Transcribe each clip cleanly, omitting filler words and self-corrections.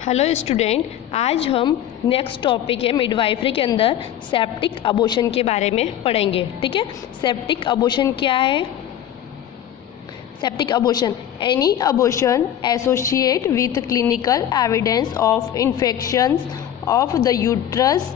Hello student, आज हम next topic है मिडवाइफरी के अंदर सेप्टिक अबॉर्शन के बारे में पढ़ेंगे। ठीक है, सेप्टिक अबॉर्शन क्या है? Septic abortion any abortion associate with clinical evidence of infections of the uterus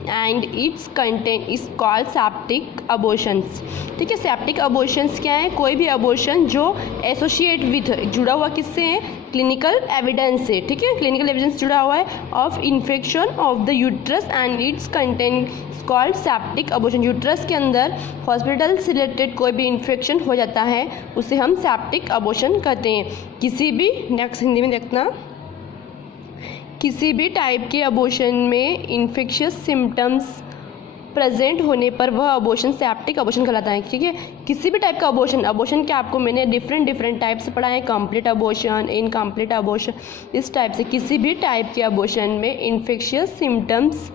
and it's content is called septic abortions. ठीक है, सेप्टिक अबॉर्शंस क्या है? कोई भी अबॉर्शन जो एसोसिएट विथ, जुड़ा हुआ किससे है? क्लिनिकल एविडेंस से। ठीक है, क्लिनिकल एविडेंस जुड़ा हुआ है of infection of the uterus and it's content called septic abortion. Uterus के अंदर हॉस्पिटल से रिलेटेड कोई भी इन्फेक्शन हो जाता है उसे हम सेप्टिक अबॉर्शन कहते हैं। किसी भी, नेक्स्ट हिंदी में देखना, किसी भी टाइप के अबॉर्शन में इन्फेक्शियस सिम्टम्स प्रेजेंट होने पर वह अबॉर्शन सेप्टिक अबॉर्शन कहलाता है। ठीक है, किसी भी टाइप का अबॉर्शन क्या आपको मैंने डिफरेंट टाइप से पढ़ा है, कंप्लीट अबॉर्शन, इनकम्प्लीट अबॉर्शन, इस टाइप से किसी भी टाइप के अबॉर्शन में इन्फेक्शियस सिम्टम्स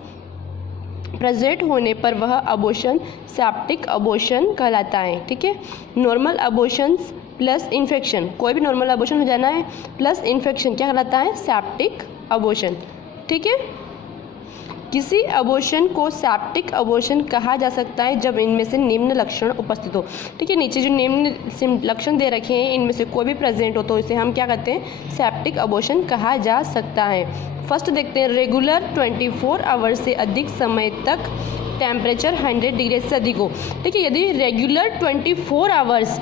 प्रेजेंट होने पर वह अबॉर्शन सेप्टिक अबॉर्शन कहलाता है। ठीक है, नॉर्मल अबॉर्शंस प्लस इन्फेक्शन, कोई भी नॉर्मल अबॉर्शन हो जाना है प्लस इन्फेक्शन क्या कहलाता है? Septic abortion. ठीक है, किसी अबॉर्शन को सेप्टिक अबॉर्शन कहा जा सकता है जब इनमें से निम्न लक्षण उपस्थित हो। ठीक है, नीचे जो निम्न लक्षण दे रखे हैं इनमें से कोई भी प्रेजेंट हो तो इसे हम क्या कहते हैं? सेप्टिक अबॉर्शन कहा जा सकता है। फर्स्ट देखते हैं, रेगुलर 24 आवर से अधिक समय तक टेम्परेचर 100 डिग्री से अधिक हो। ठीक है, यदि रेगुलर 24 आवर्स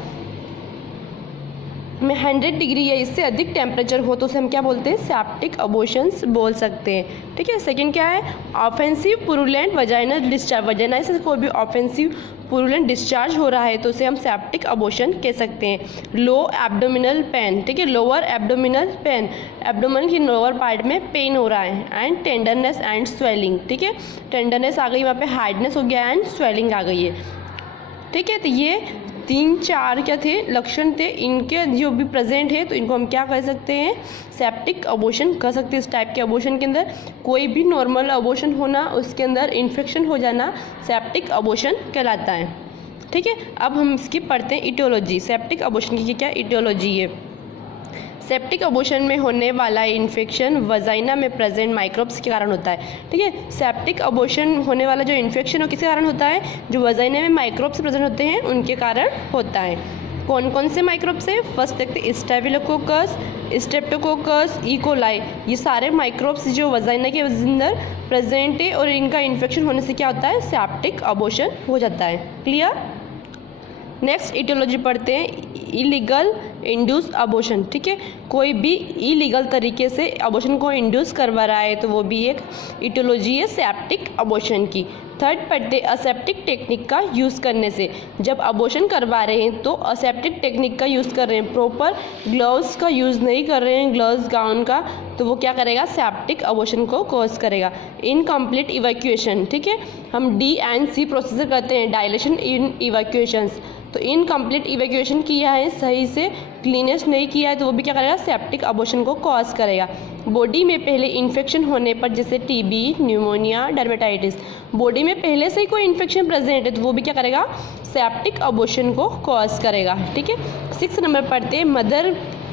में 100 डिग्री या इससे अधिक टेम्परेचर हो तो उसे हम क्या बोलते हैं? सेप्टिक अबॉर्शंस बोल सकते हैं। ठीक है, सेकंड क्या है? Offensive purulent vaginal discharge, vagina से कोई भी ऑफेंसिव पुरुलेंट डिस्चार्ज हो रहा है तो उसे हम सेप्टिक अबॉर्शन कह सकते हैं। लो एब्डोमिनल पेन, ठीक है, लोअर एब्डोमिनल पेन, एब्डोमिनल की लोअर पार्ट में पेन हो रहा है, एंड टेंडरनेस एंड स्वेलिंग। ठीक है, टेंडरनेस आ गई, वहाँ पे हार्डनेस हो गया एंड स्वेलिंग आ गई है। ठीक है, तो ये 3-4 क्या थे? लक्षण थे, इनके जो भी प्रेजेंट है तो इनको हम क्या कह सकते हैं? सेप्टिक अबॉर्शन कह सकते हैं। इस टाइप के अबॉर्शन के अंदर कोई भी नॉर्मल अबॉर्शन होना, उसके अंदर इन्फेक्शन हो जाना सेप्टिक अबॉर्शन कहलाता है। ठीक है, अब हम इसकी पढ़ते हैं इटियोलॉजी। सेप्टिक अबॉर्शन की क्या इटियोलॉजी है? सेप्टिक अबॉर्शन में होने वाला इन्फेक्शन वजाइना में प्रेजेंट माइक्रोब्स के कारण होता है। ठीक है, सेप्टिक अबॉर्शन होने वाला जो इन्फेक्शन हो किसके कारण होता है? जो वजाइना में माइक्रोब्स प्रेजेंट होते हैं उनके कारण होता है। कौन कौन से माइक्रोब्स है? फर्स्ट देखते हैं, स्टेफिलोकोकस, स्ट्रेप्टोकोकस, इकोलाई। ये सारे माइक्रोब्स जो वजाइना के अंदर प्रेजेंट है और इनका इन्फेक्शन होने से क्या होता है? सेप्टिक अबॉर्शन हो जाता है। क्लियर? नेक्स्ट इटियोलॉजी पढ़ते हैं, इलीगल इंड्यूस अबॉर्शन। ठीक है, कोई भी इलीगल तरीके से अबॉर्शन को इंड्यूस करवा रहा है तो वो भी एक इटियोलॉजी है सेप्टिक अबॉर्शन की। थर्ड पढ़ते, असेप्टिक टेक्निक का यूज़ करने से, जब अबॉर्शन करवा रहे हैं तो असेप्टिक टेक्निक का यूज़ कर रहे हैं, प्रॉपर ग्लव्स का यूज़ नहीं कर रहे हैं, ग्लव्स गाउन का, तो वो क्या करेगा? सेप्टिक अबॉर्शन को कॉज करेगा। इनकम्प्लीट इवैक्यूएशन, ठीक है, हम D&C प्रोसीजर करते हैं, डायलेशन इन इवैक्यूएशंस, तो इनकम्प्लीट इवैक्यूएशन किया है, सही से क्लीनेस नहीं किया है तो वो भी क्या करेगा? सेप्टिक अबॉर्शन को कॉज करेगा। बॉडी में पहले इन्फेक्शन होने पर, जैसे TB, न्यूमोनिया, डर्मेटाइटिस, बॉडी में पहले से ही कोई इन्फेक्शन प्रेजेंट है तो वो भी क्या करेगा? सेप्टिक अबॉर्शन को कॉज करेगा। ठीक है, 6 नंबर पढ़ते हैं, मदर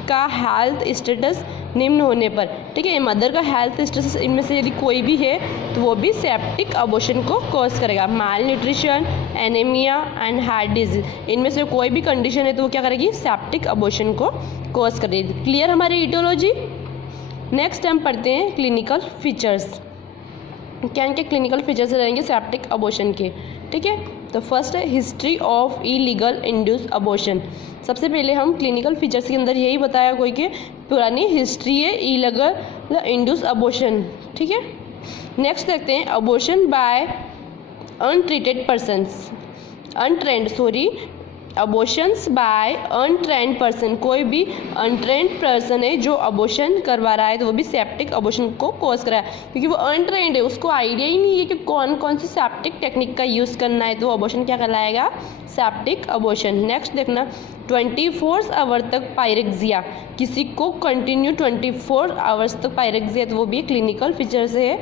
का हेल्थ स्टेटस निम्न होने पर। ठीक है, मदर का हेल्थ स्टेटस इनमें से यदि कोई भी है तो वो भी सेप्टिक अबॉर्शन को कॉज करेगा। Malnutrition, anaemia and heart disease, इनमें से कोई भी कंडीशन है तो वो क्या करेगी? सेप्टिक अबॉर्शन को कॉज करेगी। क्लियर हमारी इटियोलॉजी? नेक्स्ट हम पढ़ते हैं क्लिनिकल फीचर्स। क्या इनके क्लिनिकल फीचर्स रहेंगे सेप्टिक अबॉर्शन के? ठीक है, तो फर्स्ट है history of illegal induce abortion. सबसे पहले हम क्लिनिकल फीचर्स के अंदर यही बताया कोई कि पुरानी हिस्ट्री है इलीगल इंड्यूस अबॉर्शन। ठीक है, नेक्स्ट देखते हैं, abortion by untreated persons, abortions by untrained person, कोई भी अनट्रेंड पर्सन है जो अबॉर्शन करवा रहा है तो वो भी सेप्टिक अबॉर्शन को कॉज कर रहा है, क्योंकि वो अनट्रेंड है, उसको आइडिया ही नहीं है कि कौन कौन सी सेप्टिक टेक्निक का यूज़ करना है, तो अबॉर्शन क्या कहलाएगा? Septic abortion. नेक्स्ट देखना, 24 आवर तक पायरेक्सिया, किसी को कंटिन्यू 24 आवर्स तक पायरेक्सिया तो वो भी क्लिनिकल फीचर्स है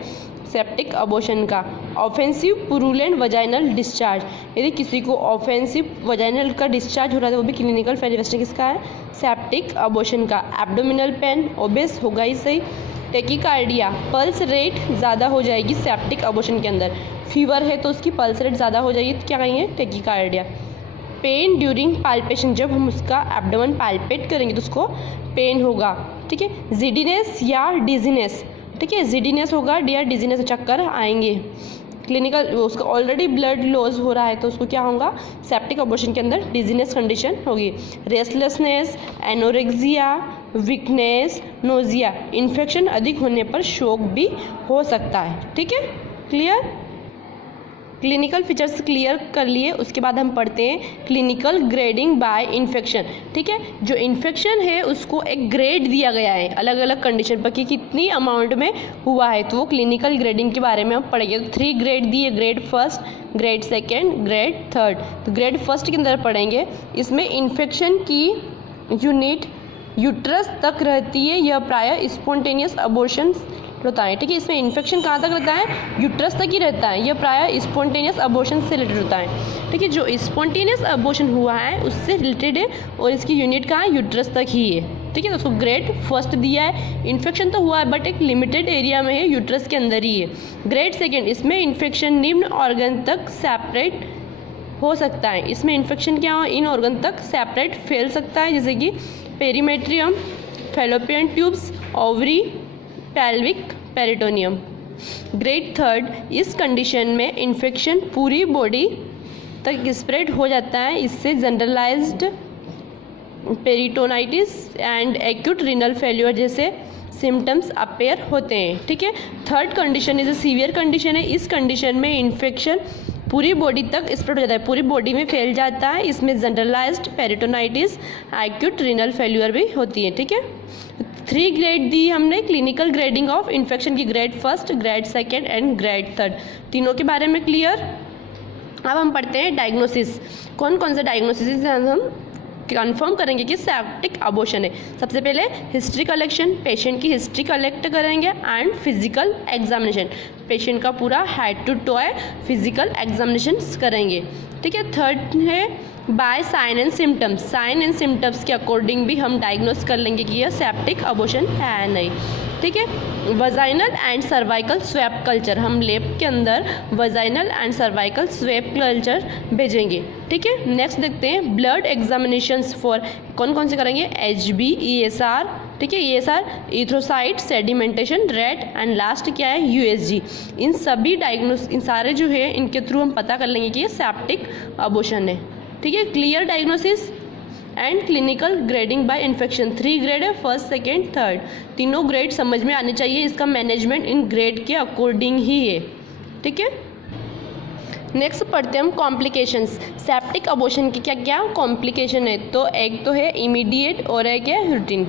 सेप्टिक अबॉर्शन का। ऑफेंसिव पुरुलेंट वजाइनल डिस्चार्ज, यदि किसी को ऑफेंसिव वजाइनल का डिस्चार्ज हो रहा है तो वो भी क्लिनिकल मैनिफेस्टेशन किसका है? सेप्टिक अबॉर्शन का। एब्डोमिनल पेन, ओबेस होगा ही सही, टेकिकार्डिया, पल्स रेट ज़्यादा हो जाएगी सेप्टिक अबॉर्शन के अंदर। फीवर है तो उसकी पल्स रेट ज़्यादा हो जाएगी, तो क्या कहेंगे, टेकिकार्डिया। पेन ड्यूरिंग पाल्पेशन, जब हम उसका एब्डोमेन पाल्पेट करेंगे तो उसको पेन होगा, ठीक है। जिडीनेस या डिजीनेस, ठीक है, जिडीनेस होगा या डिजीनेस, चक्कर आएंगे। क्लिनिकल, उसका ऑलरेडी ब्लड लॉस हो रहा है तो उसको क्या होगा, सेप्टिक अबॉर्शन के अंदर डिजीनेस कंडीशन होगी। Restlessness, anorexia, weakness, nausea, infection अधिक होने पर शोक भी हो सकता है, ठीक है। क्लियर, क्लिनिकल फीचर्स क्लियर कर लिए। उसके बाद हम पढ़ते हैं क्लिनिकल ग्रेडिंग बाय इन्फेक्शन, ठीक है। जो इन्फेक्शन है उसको एक ग्रेड दिया गया है अलग अलग कंडीशन पर कि कितनी अमाउंट में हुआ है, तो वो क्लिनिकल ग्रेडिंग के बारे में हम पढ़ेंगे। तो 3 ग्रेड दिए, grade first, grade second, grade third. तो ग्रेड फर्स्ट के अंदर पढ़ेंगे, इसमें इन्फेक्शन की यूनिट यूट्रस तक रहती है, यह प्रायः स्पॉन्टेनियस अबॉर्शन होता है, ठीक है। इसमें इन्फेक्शन कहाँ तक रहता है, यूट्रस तक ही रहता है, यह प्रायः स्पॉन्टेनियस अबॉर्शन से रिलेटेड होता है, ठीक है। जो स्पॉन्टेनियस अबॉर्शन हुआ है उससे रिलेटेड है और इसकी यूनिट कहाँ है, यूट्रस तक ही है, ठीक है। तो उसको ग्रेड फर्स्ट दिया है। इन्फेक्शन तो हुआ है बट एक लिमिटेड एरिया में है, यूट्रस के अंदर ही है। ग्रेड सेकेंड, इसमें इन्फेक्शन निम्न ऑर्गन तक सेपरेट हो सकता है। इसमें इन्फेक्शन क्या हो, इन ऑर्गन तक सेपरेट फैल सकता है, जैसे कि perimetrium, fallopian tubes, ovary, pelvic, peritoneum. Grade third, इस कंडीशन में इन्फेक्शन पूरी बॉडी तक स्प्रेड हो जाता है, इससे generalised peritonitis and acute renal failure जैसे सिम्टम्स अपेयर होते हैं, ठीक है। Third condition is severe condition है। इस कंडीशन में इन्फेक्शन पूरी बॉडी तक स्प्रेड हो जाता है, पूरी बॉडी में फैल जाता है, इसमें generalised peritonitis, acute renal failure भी होती है, ठीक है। 3 ग्रेड दी हमने क्लिनिकल ग्रेडिंग ऑफ इन्फेक्शन की, grade first, grade second and grade third, तीनों के बारे में क्लियर। अब हम पढ़ते हैं डायग्नोसिस। कौन कौन से डायग्नोसिस हम कंफर्म करेंगे कि सेप्टिक अबॉर्शन है। सबसे पहले हिस्ट्री कलेक्शन, पेशेंट की हिस्ट्री कलेक्ट करेंगे एंड फिजिकल एग्जामिनेशन, पेशेंट का पूरा head to toe physical examination करेंगे, ठीक है। थर्ड है by sign and symptoms, sign and symptoms के अकॉर्डिंग भी हम डायग्नोस कर लेंगे कि यह सेप्टिक अबॉर्शन है नहीं, ठीक है। Vaginal and cervical swap culture, हम लैब के अंदर vaginal and cervical swap culture भेजेंगे, ठीक है। नेक्स्ट देखते हैं ब्लड एग्जामिनेशंस फॉर, कौन कौन से करेंगे, HB, ESR, ठीक है, ESR, erythrocyte, sedimentation rate and last क्या है, USG। इन सभी डायग्नोस, इन सारे जो है इनके थ्रू हम पता कर लेंगे कि ये सेप्टिक अबॉर्शन है, ठीक है। Clear diagnosis and clinical grading bye infection, 3 grade है, फर्स्ट सेकेंड थर्ड, तीनों ग्रेड समझ में आने चाहिए। इसका मैनेजमेंट इन ग्रेड के अकॉर्डिंग ही है, ठीक है। नेक्स्ट पढ़ते हैं हम कॉम्प्लिकेशंस। सेप्टिक अबॉर्शन की क्या क्या कॉम्प्लिकेशन है, तो एक तो है इमीडिएट और एक है रूटीन।